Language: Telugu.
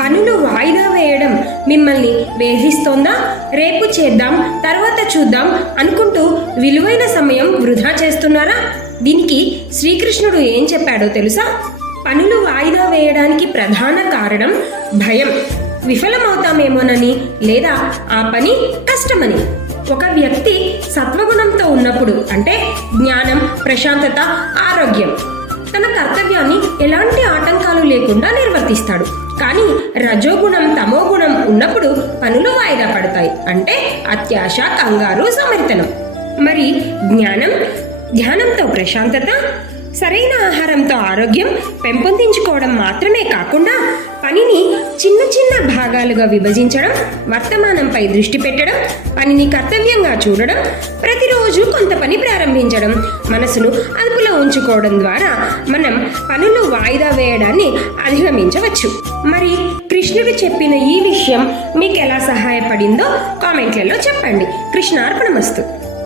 పనులు వాయిదా వేయడం మిమ్మల్ని వేధిస్తోందా? రేపు చేద్దాం, తర్వాత చూద్దాం అనుకుంటూ విలువైన సమయం వృధా చేస్తున్నారా? దీనికి శ్రీకృష్ణుడు ఏం చెప్పాడో తెలుసా? పనులు వాయిదా వేయడానికి ప్రధాన కారణం భయం. విఫలమవుతామేమోనని, లేదా ఆ పని కష్టమని. ఒక వ్యక్తి సత్వగుణంతో ఉన్నప్పుడు, అంటే జ్ఞానం, ప్రశాంతత, ఆరోగ్యం, తన కర్తవ్యాన్ని ఎలాంటి ఆటంకాలు లేకుండా నిర్వర్తిస్తాడు. కానీ రజోగుణం, తమోగుణం ఉన్నప్పుడు పనులు వాయిదా పడతాయి, అంటే అత్యాశ, కంగారు, సమర్థనం. మరి ధ్యానంతో ప్రశాంతత, సరైన ఆహారంతో ఆరోగ్యం పెంపొందించుకోవడం మాత్రమే కాకుండా పనిని చిన్న చిన్న భాగాలుగా విభజించడం, వర్తమానంపై దృష్టి పెట్టడం, పనిని కర్తవ్యంగా చూడడం, ప్రతిరోజు కొంత పని ప్రారంభించడం, మనసును అదుపులో ఉంచుకోవడం ద్వారా మనం పనులు వాయిదా వేయడాన్ని అధిగమించవచ్చు. మరి కృష్ణుడు చెప్పిన ఈ విషయం మీకు ఎలా సహాయపడిందో కామెంట్లలో చెప్పండి. కృష్ణార్పణమస్తు.